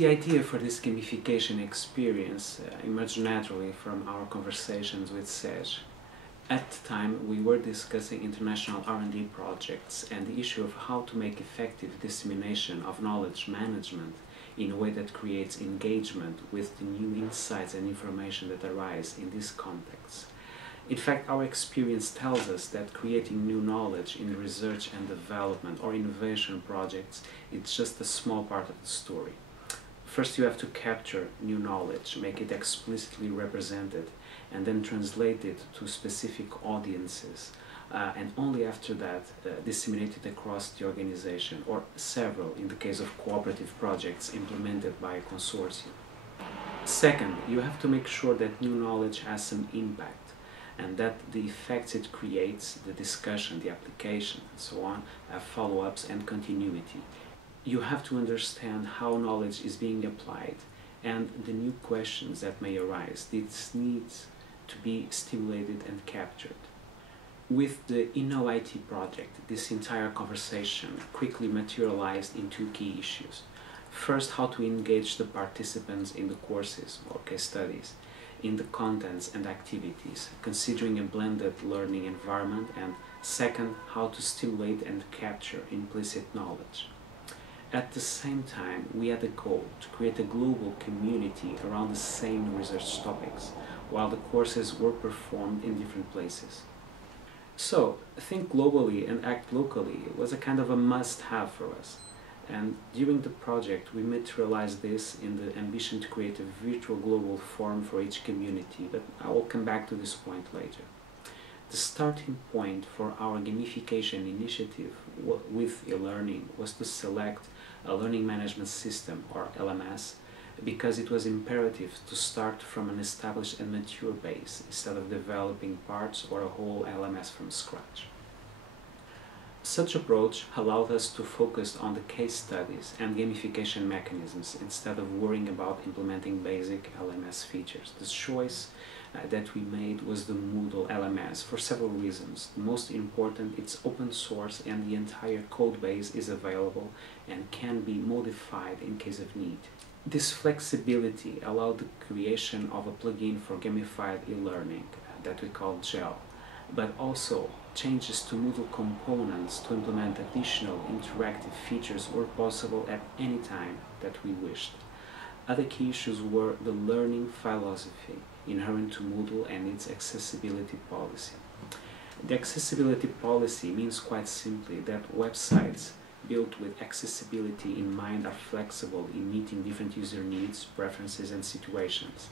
The idea for this gamification experience emerged naturally from our conversations with Serge. At the time, we were discussing international R&D projects and the issue of how to make effective dissemination of knowledge management in a way that creates engagement with the new insights and information that arise in this context. In fact, our experience tells us that creating new knowledge in research and development or innovation projects is just a small part of the story. First, you have to capture new knowledge, make it explicitly represented, and then translate it to specific audiences, and only after that disseminate it across the organization, or several in the case of cooperative projects implemented by a consortium. Second, you have to make sure that new knowledge has some impact, and that the effects it creates, the discussion, the application, and so on, have follow-ups and continuity. You have to understand how knowledge is being applied and the new questions that may arise. This needs to be stimulated and captured. With the eKnow IT project, this entire conversation quickly materialized in two key issues. First, how to engage the participants in the courses or case studies, in the contents and activities, considering a blended learning environment, and second, how to stimulate and capture implicit knowledge. At the same time, we had a goal to create a global community around the same research topics, while the courses were performed in different places. So, think globally and act locally was a kind of a must-have for us. And during the project, we materialized this in the ambition to create a virtual global forum for each community, but I will come back to this point later. The starting point for our gamification initiative with e-learning was to select a learning management system, or LMS, because it was imperative to start from an established and mature base instead of developing parts or a whole LMS from scratch. Such approach allowed us to focus on the case studies and gamification mechanisms instead of worrying about implementing basic LMS features. The choice that we made was the Moodle LMS for several reasons. The most important, it's open source and the entire code base is available and can be modified in case of need. This flexibility allowed the creation of a plugin for gamified e-learning that we call GEL, but also changes to Moodle components to implement additional interactive features were possible at any time that we wished. Other key issues were the learning philosophy inherent to Moodle and its accessibility policy. The accessibility policy means quite simply that websites built with accessibility in mind are flexible in meeting different user needs, preferences, and situations.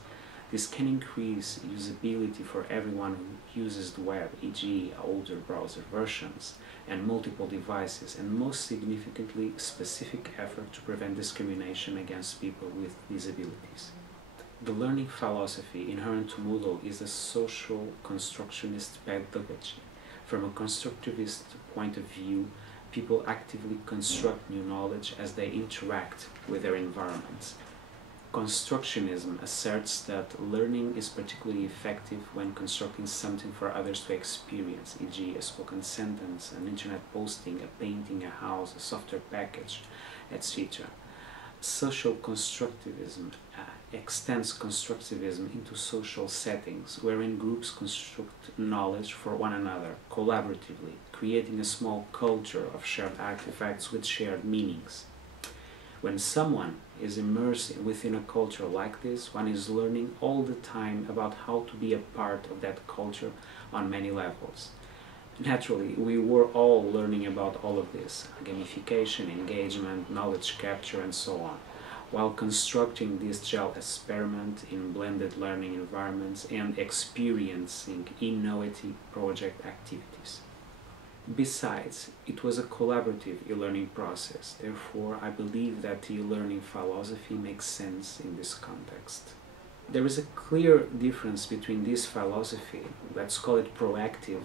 This can increase usability for everyone who uses the web, e.g. older browser versions and multiple devices, and most significantly, specific effort to prevent discrimination against people with disabilities. The learning philosophy inherent to Moodle is a social constructionist pedagogy. From a constructivist point of view, people actively construct new knowledge as they interact with their environments. Constructionism asserts that learning is particularly effective when constructing something for others to experience, e.g. a spoken sentence, an internet posting, a painting, a house, a software package, etc. Social constructivism extends constructivism into social settings wherein groups construct knowledge for one another collaboratively, creating a small culture of shared artifacts with shared meanings. When someone is immersed within a culture like this, one is learning all the time about how to be a part of that culture on many levels. Naturally, we were all learning about all of this, gamification, engagement, knowledge capture, and so on, while constructing this GEL experiment in blended learning environments and experiencing innovative project activities. Besides, it was a collaborative e-learning process, therefore I believe that the e-learning philosophy makes sense in this context. There is a clear difference between this philosophy, let's call it proactive,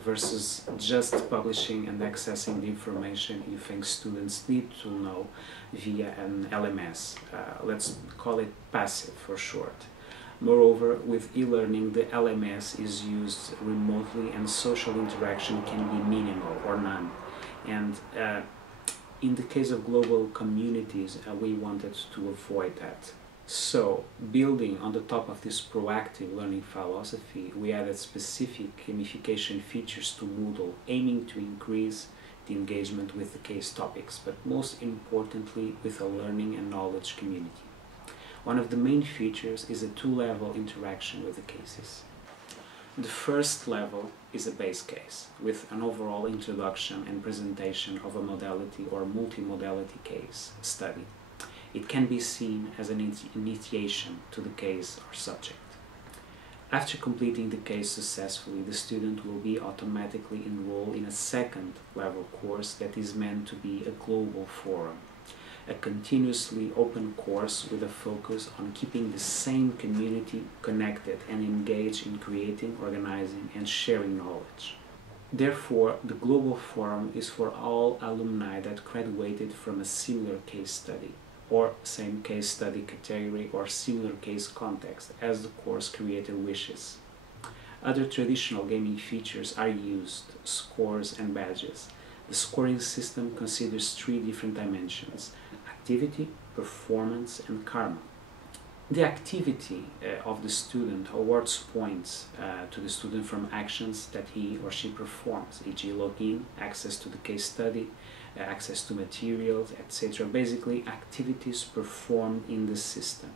versus just publishing and accessing the information you think students need to know via an LMS. Let's call it passive for short. Moreover, with e-learning, the LMS is used remotely and social interaction can be minimal or none. And In the case of global communities, we wanted to avoid that. So, building on the top of this proactive learning philosophy, we added specific gamification features to Moodle, aiming to increase the engagement with the case topics, but most importantly with a learning and knowledge community. One of the main features is a two-level interaction with the cases. The first level is a base case, with an overall introduction and presentation of a modality or multimodality case study. It can be seen as an initiation to the case or subject. After completing the case successfully, the student will be automatically enrolled in a second level course that is meant to be a global forum, a continuously open course with a focus on keeping the same community connected and engaged in creating, organizing, and sharing knowledge. Therefore, the global forum is for all alumni that graduated from a similar case study, or same case study category or similar case context as the course creator wishes. Other traditional gaming features are used, scores and badges. The scoring system considers three different dimensions: activity, performance, and karma. The activity of the student awards points to the student from actions that he or she performs, e.g. login, access to the case study, access to materials, etc. Basically, activities performed in the system.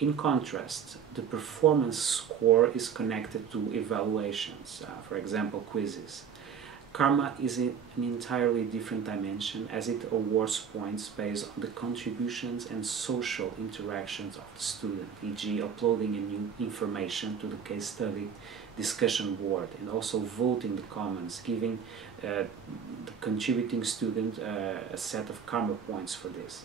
In contrast, the performance score is connected to evaluations, for example, quizzes. Karma is an entirely different dimension, as it awards points based on the contributions and social interactions of the student, e.g. uploading a new information to the case study discussion board and also voting the comments, giving the contributing student a set of karma points for this.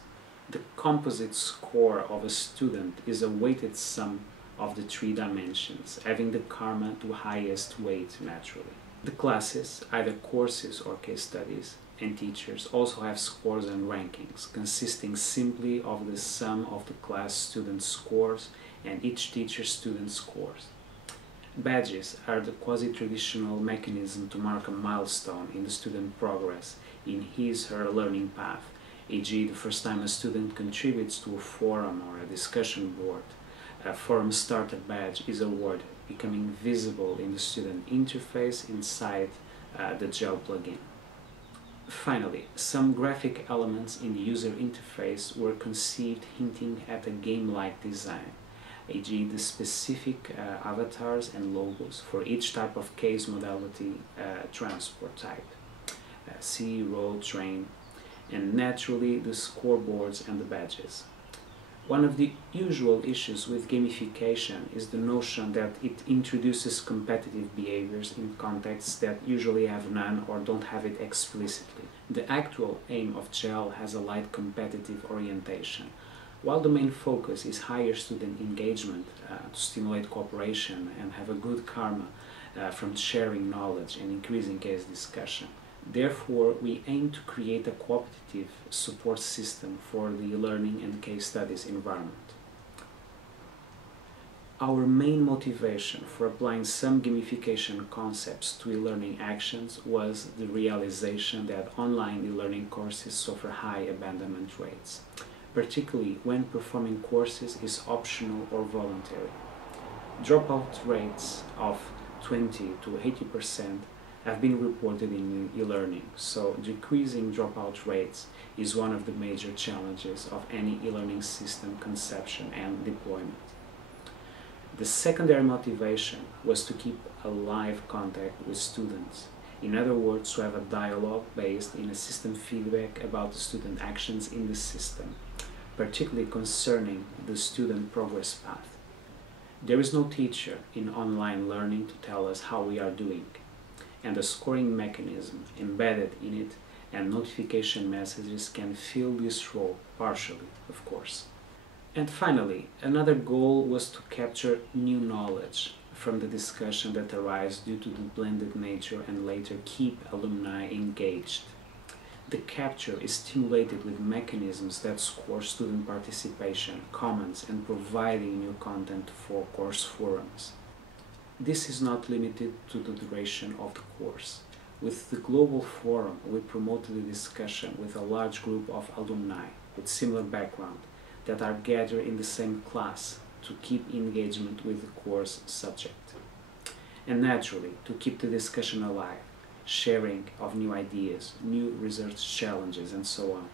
The composite score of a student is a weighted sum of the three dimensions, having the karma to highest weight naturally. The classes, either courses or case studies, and teachers also have scores and rankings, consisting simply of the sum of the class student scores and each teacher student scores. Badges are the quasi-traditional mechanism to mark a milestone in the student progress in his/her learning path, e.g. the first time a student contributes to a forum or a discussion board. A forum starter badge is awarded, becoming visible in the student interface inside the gel plugin. Finally, some graphic elements in the user interface were conceived hinting at a game-like design, e.g. the specific avatars and logos for each type of case modality transport type, sea, road, train, and naturally the scoreboards and the badges. One of the usual issues with gamification is the notion that it introduces competitive behaviors in contexts that usually have none or don't have it explicitly. The actual aim of GEL has a light competitive orientation. While the main focus is higher student engagement to stimulate cooperation and have a good karma from sharing knowledge and increasing case discussion. Therefore, we aim to create a cooperative support system for the learning and case studies environment. Our main motivation for applying some gamification concepts to e-learning actions was the realization that online e-learning courses suffer high abandonment rates, particularly when performing courses is optional or voluntary. Dropout rates of 20 to 80% have been reported in e-learning, so decreasing dropout rates is one of the major challenges of any e-learning system conception and deployment. The secondary motivation was to keep a live contact with students. In other words, to have a dialogue based in a system feedback about the student actions in the system, particularly concerning the student progress path. There is no teacher in online learning to tell us how we are doing, and a scoring mechanism embedded in it and notification messages can fill this role partially, of course. And finally, another goal was to capture new knowledge from the discussion that arises due to the blended nature and later keep alumni engaged. The capture is stimulated with mechanisms that score student participation, comments, and providing new content for course forums. This is not limited to the duration of the course. With the Global Forum, we promoted a discussion with a large group of alumni with similar background that are gathered in the same class to keep engagement with the course subject. And naturally, to keep the discussion alive, sharing of new ideas, new research challenges, and so on.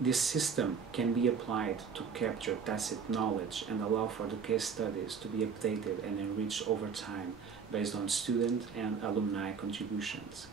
This system can be applied to capture tacit knowledge and allow for the case studies to be updated and enriched over time based on student and alumni contributions.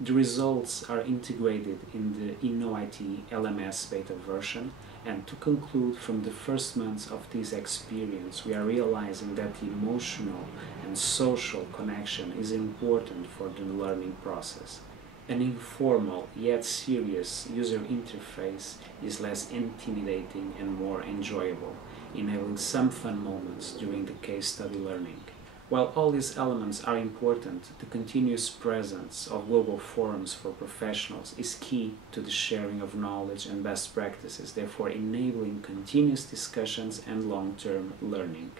The results are integrated in the eKnow LMS beta version, and to conclude, from the first months of this experience, we are realizing that the emotional and social connection is important for the learning process. An informal yet serious user interface is less intimidating and more enjoyable, enabling some fun moments during the case study learning. While all these elements are important, the continuous presence of global forums for professionals is key to the sharing of knowledge and best practices, therefore enabling continuous discussions and long-term learning.